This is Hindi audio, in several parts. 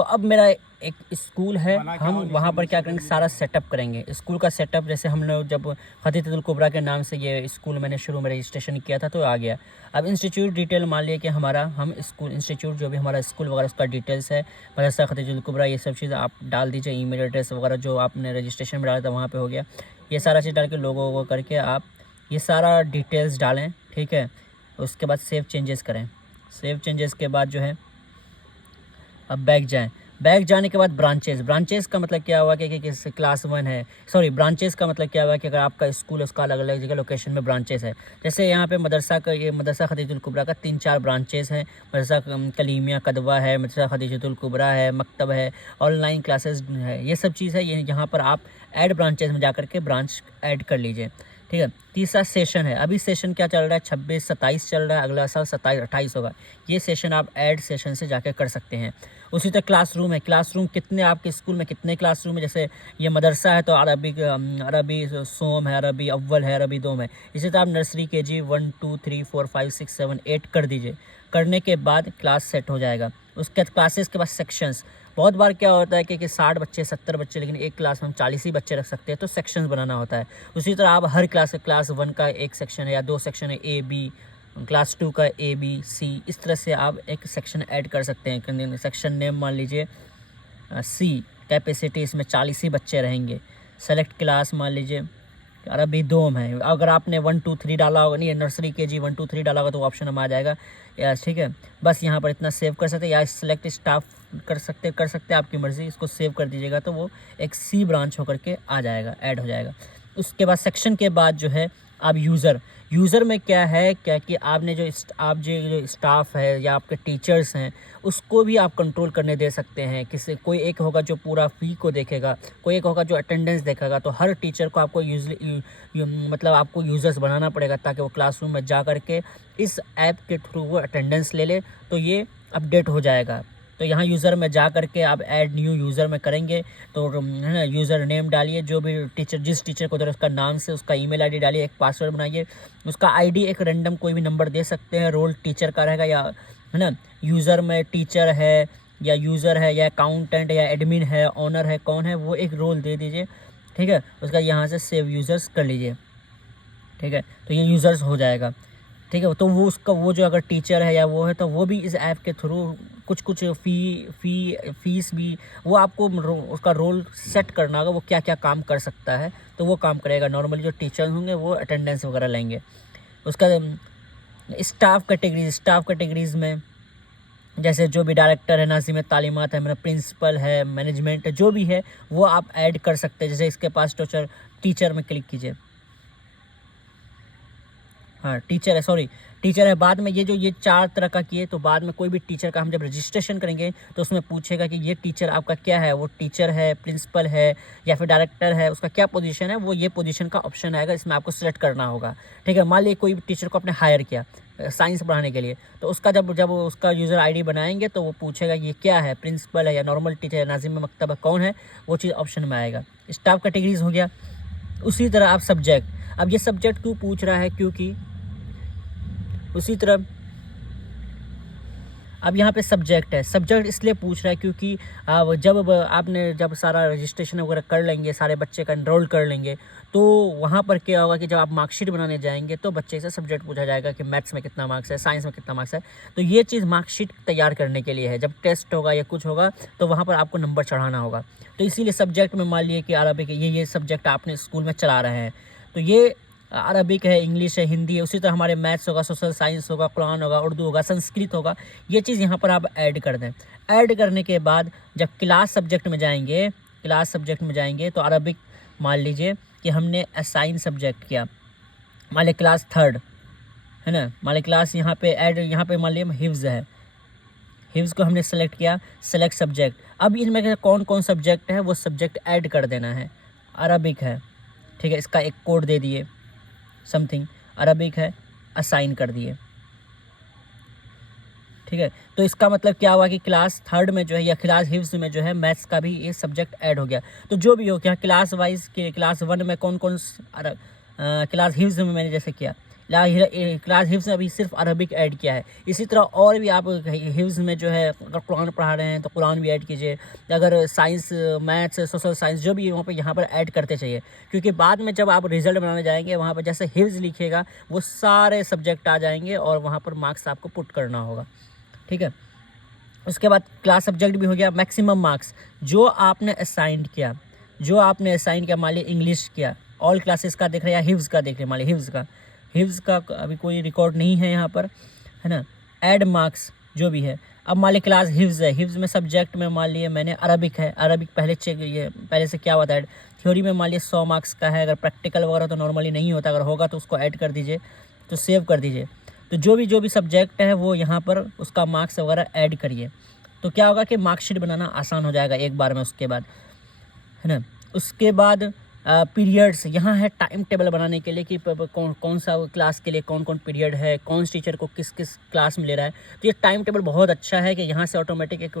तो अब मेरा एक स्कूल है, हम वहाँ पर क्या करेंगे, सारा सेटअप करेंगे। स्कूल का सेटअप जैसे हम लोग जब खतीतुल कुबरा के नाम से ये स्कूल मैंने शुरू में रजिस्ट्रेशन किया था तो आ गया। अब इंस्टीट्यूट डिटेल मान लिया कि हमारा हम स्कूल इंस्टीट्यूट जो भी हमारा स्कूल वगैरह उसका डिटेल्स है, मदरसा खतीतुल कुबरा, ये सब चीज़ आप डाल दीजिए। ईमेल एड्रेस वगैरह जो आपने रजिस्ट्रेशन में डाला था वहाँ पे हो गया। ये सारा चीज़ डाल के लोगों को करके आप ये सारा डिटेल्स डालें, ठीक है। उसके बाद सेव चेंजेस करें। सेव चेंजेस के बाद जो है अब बैक जाएँ। बैक जाने के बाद ब्रांचेस का मतलब क्या हुआ कि क्लास 1 है, सॉरी ब्रांचेस का मतलब क्या हुआ कि अगर आपका स्कूल है उसका अलग अलग जगह लोकेशन में ब्रांचेस है। जैसे यहाँ पे मदरसा का, ये मदरसा खतीतुल कुबरा का 3-4 ब्रांचेस हैं। मदरसा कलीमिया कदवा है, मदरसा खतीतुल कुबरा है, मकतब है, ऑनलाइन क्लासेस है, ये सब चीज़ है। ये यहाँ पर आप ऐड ब्रांचेस में जा कर के ब्रांच ऐड कर लीजिए, ठीक है। तीसरा सेशन है, अभी सेशन क्या चल रहा है, 26-27 चल रहा है, अगला साल 27-28 होगा। ये सेशन आप ऐड सेशन से जाकर कर सकते हैं। उसी तरह क्लासरूम है, क्लासरूम कितने आपके स्कूल में कितने क्लासरूम है। जैसे ये मदरसा है तो अरबी सोम है, अरबी अव्वल है, अरबी दोम है। इसी तरह आप नर्सरी KG 1 2 3 4 5 6 7 8 कर दीजिए। करने के बाद क्लास सेट हो जाएगा। उसके बाद क्लासेस के बाद सेक्शंस, बहुत बार क्या होता है कि 60 बच्चे 70 बच्चे, लेकिन एक क्लास में हम 40 ही बच्चे रख सकते हैं, तो सेक्शंस बनाना होता है। उसी तरह आप हर क्लास 1 का एक सेक्शन है या 2 सेक्शन है, A B, क्लास 2 का ABC, इस तरह से आप एक सेक्शन ऐड कर सकते हैं। सेक्शन नेम मान लीजिए C, कैपेसिटी इसमें 40 ही बच्चे रहेंगे। सेलेक्ट क्लास मान लीजिए अरबी दोम है। अगर आपने 1 2 3 डाला होगा, नहीं नर्सरी KG 1 2 3 डाला होगा तो ऑप्शन में आ जाएगा, या ठीक है। बस यहाँ पर इतना सेव कर सकते हैं, या सिलेक्ट स्टाफ कर सकते आपकी मर्ज़ी। इसको सेव कर दीजिएगा तो वो एक C ब्रांच होकर के आ जाएगा, ऐड हो जाएगा। उसके बाद सेक्शन के बाद जो है आप यूज़र में क्या है कि आपने जो स्टाफ है या आपके टीचर्स हैं उसको भी आप कंट्रोल करने दे सकते हैं। किसी कोई एक होगा जो पूरा फ़ी को देखेगा, कोई एक होगा जो अटेंडेंस देखेगा। तो हर टीचर को आपको मतलब आपको यूज़र्स बनाना पड़ेगा ताकि वो क्लासरूम में जा कर के इस ऐप के थ्रू वो अटेंडेंस ले ले, तो ये अपडेट हो जाएगा। तो यहाँ यूज़र में जा कर के आप ऐड न्यू यूज़र में करेंगे तो है ना, यूज़र नेम डालिए, जो भी टीचर जिस टीचर को दे रहे उसका नाम से उसका ईमेल आईडी डालिए, एक पासवर्ड बनाइए। उसका आईडी एक रैंडम कोई भी नंबर दे सकते हैं, रोल टीचर का रहेगा, या है ना यूज़र में टीचर है या यूज़र है या अकाउंटेंट या एडमिन है, ऑनर है, कौन है, वो एक रोल दे दीजिए, ठीक है। उसका यहाँ से सेव यूज़र्स कर लीजिए, ठीक है। तो ये यूज़र्स हो जाएगा, ठीक है। तो वो उसका वो जो अगर टीचर है या वो है तो वो भी इस ऐप के थ्रू कुछ फीस भी वो आपको उसका रोल सेट करना होगा, वो क्या क्या काम कर सकता है तो वो काम करेगा। नॉर्मली जो टीचर होंगे वो अटेंडेंस वगैरह लेंगे। उसका स्टाफ कैटेगरीज़ में जैसे जो भी डायरेक्टर है, नाज़िम तालीमात है, मेरा प्रिंसिपल है, मैनेजमेंट है, जो भी है वो आप ऐड कर सकते हैं। जैसे इसके पास टीचर में क्लिक कीजिए, हाँ टीचर है। बाद में ये 4 तरह का किए तो बाद में कोई भी टीचर का हम जब रजिस्ट्रेशन करेंगे तो उसमें पूछेगा कि ये टीचर आपका क्या है, वो टीचर है, प्रिंसिपल है या फिर डायरेक्टर है, उसका क्या पोजीशन है, वो ये पोजीशन का ऑप्शन आएगा, इसमें आपको सिलेक्ट करना होगा, ठीक है। मान लीजिए कोई भी टीचर को आपने हायर किया साइंस पढ़ाने के लिए, तो उसका जब उसका यूज़र ID बनाएंगे तो वो पूछेगा ये क्या है, प्रिंसिपल है या नॉर्मल टीचर है, नाज़िम मकतब कौन है, वो चीज़ ऑप्शन में आएगा। स्टाफ कैटेगरीज हो गया। उसी तरह आप सब्जेक्ट, अब ये सब्जेक्ट क्यों पूछ रहा है, क्योंकि उसी तरह अब यहाँ पे सब्जेक्ट इसलिए पूछ रहा है क्योंकि जब सारा रजिस्ट्रेशन वगैरह कर लेंगे, सारे बच्चे का एनरोल कर लेंगे, तो वहाँ पर क्या होगा कि जब आप मार्कशीट बनाने जाएंगे तो बच्चे से सब्जेक्ट पूछा जाएगा कि मैथ्स में कितना मार्क्स है, साइंस में कितना मार्क्स है। तो ये चीज़ मार्कशीट तैयार करने के लिए है, जब टेस्ट होगा या कुछ होगा तो वहाँ पर आपको नंबर चढ़ाना होगा। तो इसीलिए सब्जेक्ट में मान लिए कि अरबिक ये सब्जेक्ट आपने स्कूल में चला रहे हैं, तो ये अरबिक है, इंग्लिश है, हिंदी है। उसी तरह हमारे मैथ्स होगा, सोशल साइंस होगा, कुरान होगा, उर्दू होगा, संस्कृत होगा। ये चीज़ यहाँ पर आप ऐड कर दें। ऐड करने के बाद जब क्लास सब्जेक्ट में जाएंगे तो अरबिक मान लीजिए कि हमने असाइन सब्जेक्ट किया, मान लीजिए क्लास 3 है ना, मान लीजिए क्लास यहाँ पे मान लीजिए हिफ्ज़ है, हिफ्ज़ को हमने सेलेक्ट किया, सेलेक्ट सब्जेक्ट। अब इनमें कौन कौन सब्जेक्ट है वो सब्जेक्ट ऐड कर देना है। अरबिक है, ठीक है, इसका एक कोड दे दिए समथिंग, अरबिक है, असाइन कर दिए, ठीक है। तो इसका मतलब क्या हुआ कि क्लास 3 में जो है या क्लास हिफ्ज़ में जो है मैथ्स का भी ये सब्जेक्ट ऐड हो गया। तो जो भी हो क्या क्लास वाइज के क्लास 1 में कौन कौन क्लास हिफ्ज़ में मैंने जैसे किया, क्लास हिफ्ज़ में अभी सिर्फ अरबिक ऐड किया है। इसी तरह और भी आप हिफ्ज़ में जो है अगर कुरान पढ़ा रहे हैं तो कुरान भी ऐड कीजिए, अगर साइंस, मैथ्स, सोशल साइंस जो भी यहाँ पर ऐड करते चाहिए, क्योंकि बाद में जब आप रिज़ल्ट बनाने जाएंगे वहाँ पर जैसे हिफ्ज़ लिखिएगा वो सारे सब्जेक्ट आ जाएंगे और वहाँ पर मार्क्स आपको पुट करना होगा। ठीक है, उसके बाद क्लास सब्जेक्ट भी हो गया। मैक्सिमम मार्क्स जो आपने असाइन किया, मान ली इंग्लिश किया, ऑल क्लासेस का देख रहे हैं या हिफ्ज़ का देख रहे हैं, मान ली हिफ्ज़ का अभी कोई रिकॉर्ड नहीं है यहाँ पर, है ना। ऐड मार्क्स जो भी है, अब मान ली क्लास हिफ्ज़ है, हिफ्ज़ में सब्जेक्ट में मान लिए मैंने अरबिक है, अरबिक पहले पहले से क्या होता है, थ्योरी में मान लिया 100 मार्क्स का है, अगर प्रैक्टिकल वगैरह तो नॉर्मली नहीं होता, अगर होगा तो उसको ऐड कर दीजिए, तो सेव कर दीजिए। तो जो भी सब्जेक्ट है वो यहाँ पर उसका मार्क्स वगैरह ऐड करिए, तो क्या होगा कि मार्कशीट बनाना आसान हो जाएगा एक बार में। उसके बाद, है ना, उसके बाद पीरियड्स यहाँ है टाइम टेबल बनाने के लिए कि कौन सा क्लास के लिए कौन पीरियड है, कौन टीचर को किस क्लास में ले रहा है। तो ये टाइम टेबल बहुत अच्छा है कि यहाँ से ऑटोमेटिक एक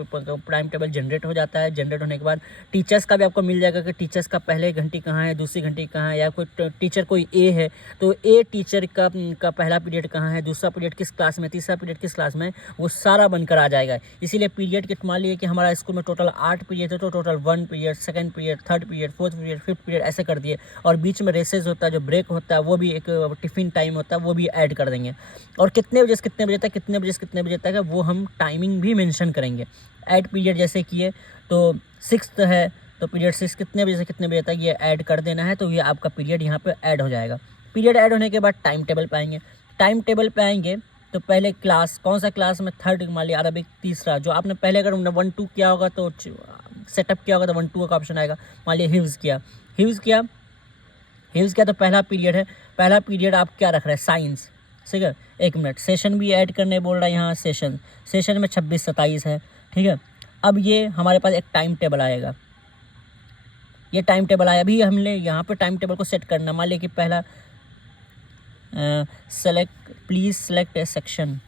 टाइम टेबल जनरेट हो जाता है। जनरेट होने के बाद टीचर्स का भी आपको मिल जाएगा कि टीचर्स का पहले घंटी कहाँ है, दूसरी घंटी कहाँ है, या कोई टीचर कोई ए है तो ए टीचर का पहला पीरियड कहाँ है, दूसरा पीरियड किस क्लास में, तीसरा पीरियड किस क्लास में, वो सारा बनकर आ जाएगा। इसीलिए पीरियड के मान लीजिए कि हमारा स्कूल में टोटल 8 पीरियड है तो total 1 period, 2nd period, 3rd period, 4th period, 5th period ऐसे कर दिए। और बीच में रेसेस होता है, जो ब्रेक होता है वो भी एक टिफ़िन टाइम होता है वो भी ऐड कर देंगे। और कितने बजे से कितने बजे तक, कितने बजे से कितने बजे तक है वो हम टाइमिंग भी मेंशन करेंगे। ऐड पीरियड जैसे किए तो 6th है तो पीरियड 6 कितने बजे से कितने बजे तक ये ऐड कर देना है, तो ये आपका पीरियड यहाँ पे ऐड हो जाएगा। पीरियड ऐड होने के बाद टाइम टेबल पे आएंगे। टाइम टेबल पे आएंगे तो पहले क्लास, कौन सा क्लास में, 3rd मान लिया अरबिक, तीसरा जो आपने पहले अगर 1-2 किया होगा तो सेटअप किया होगा तो 1-2 का ऑप्शन आएगा। मान लिया हिफ्ज़ किया तो पहला पीरियड है, पहला पीरियड आप क्या रख रहे हैं, साइंस। ठीक है, 1 मिनट, सेशन भी ऐड करने बोल रहा है यहाँ, सेशन में 26-27 है। ठीक है, अब ये हमारे पास एक टाइम टेबल आएगा, ये टाइम टेबल आया। अभी हमने यहाँ पर टाइम टेबल को सेट करना, मान लिया कि पहला प्लीज़ सेलेक्ट ए सेक्शन।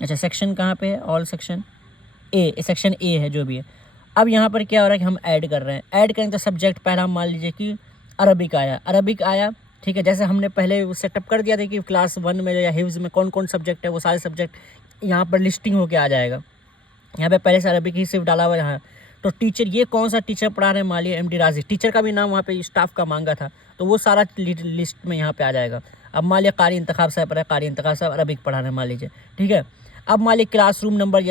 अच्छा, सेक्शन कहाँ पे है, all section A, section A है जो भी है। अब यहाँ पर क्या हो रहा है कि हम ऐड कर रहे हैं, ऐड करेंगे तो सब्जेक्ट पहला मान लीजिए कि अरबिक आया। ठीक है, जैसे हमने पहले सेटअप कर दिया था कि क्लास 1 में या हिफ्ज़ में कौन सब्जेक्ट है, वो सारे सब्जेक्ट यहाँ पर लिस्टिंग होके आ जाएगा। यहाँ पे पहले से अरबिक ही सिर्फ डाला हुआ है यहाँ। तो टीचर, ये कौन सा टीचर पढ़ा रहे हैं, मान लीजिए MD राजी, टीचर का भी नाम वहाँ पे स्टाफ का मांगा था तो वो सारा लिस्ट में यहाँ पे आ जाएगा। अब मान लिया कारी इंतखाब साहब पढ़ा, कारी इंतखाब साहब अरबिक पढ़ा रहे हैं मान लीजिए। ठीक है, अब मान लीजिए क्लासरूम नंबर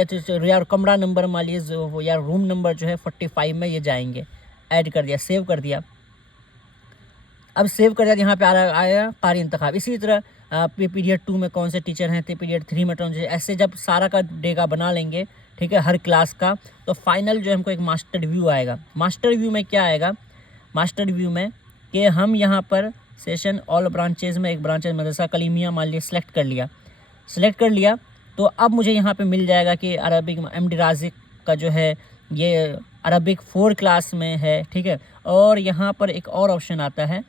या कमरा नंबर मान लीजिए या रूम नंबर जो है 45 में ये जाएंगे, ऐड कर दिया, सेव कर दिया। अब सेव कर दिया, यहाँ पे आया कारी इंतखाब। इसी तरह पीरियड 2 में कौन से टीचर हैं, तो पीरियड 3 में कौन से, ऐसे जब सारा का डेगा बना लेंगे, ठीक है, हर क्लास का, तो फाइनल जो हमको एक मास्टर व्यू आएगा। मास्टर व्यू में क्या आएगा, मास्टर व्यू में कि हम यहाँ पर सेशन ऑल ब्रांचेज में एक ब्रांचेज मदरसा कलीमिया मान लिया सेलेक्ट कर लिया तो अब मुझे यहाँ पे मिल जाएगा कि अरबिक MD राजिक का जो है ये अरबिक 4 क्लास में है। ठीक है, और यहाँ पर एक और ऑप्शन आता है,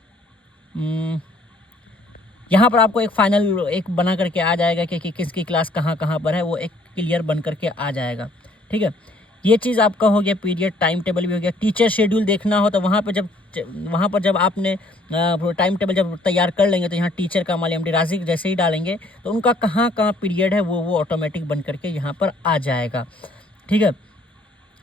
यहाँ पर आपको एक फाइनल एक बना करके आ जाएगा कि किसकी क्लास कहाँ पर है, वो एक क्लियर बन करके आ जाएगा। ठीक है, ये चीज़ आपका हो गया, पीरियड टाइम टेबल भी हो गया। टीचर शेड्यूल देखना हो तो वहाँ पर जब आपने टाइम टेबल जब तैयार कर लेंगे तो यहाँ टीचर का मान MD राजिक जैसे ही डालेंगे तो उनका कहाँ पीरियड है वो ऑटोमेटिक बन करके यहाँ पर आ जाएगा। ठीक है,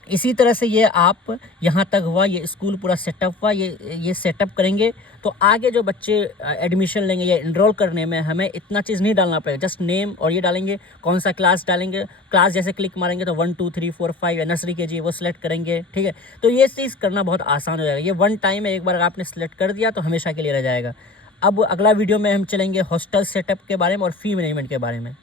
इसी तरह से ये आप यहाँ तक हुआ, ये स्कूल पूरा सेटअप हुआ। ये सेटअप करेंगे तो आगे जो बच्चे एडमिशन लेंगे या इनरोल करने में हमें इतना चीज़ नहीं डालना पड़ेगा, जस्ट नेम और ये डालेंगे, कौन सा क्लास डालेंगे, क्लास जैसे क्लिक मारेंगे तो 1 2 3 4 5 या नर्सरी KG वो सिलेक्ट करेंगे। ठीक है, तो ये चीज़ करना बहुत आसान हो जाएगा। ये 1 टाइम है, एक बार आपने सेलेक्ट कर दिया तो हमेशा के लिए रह जाएगा। अब अगला वीडियो में हम चलेंगे हॉस्टल सेटअप के बारे में और फ़ी मैनेजमेंट के बारे में।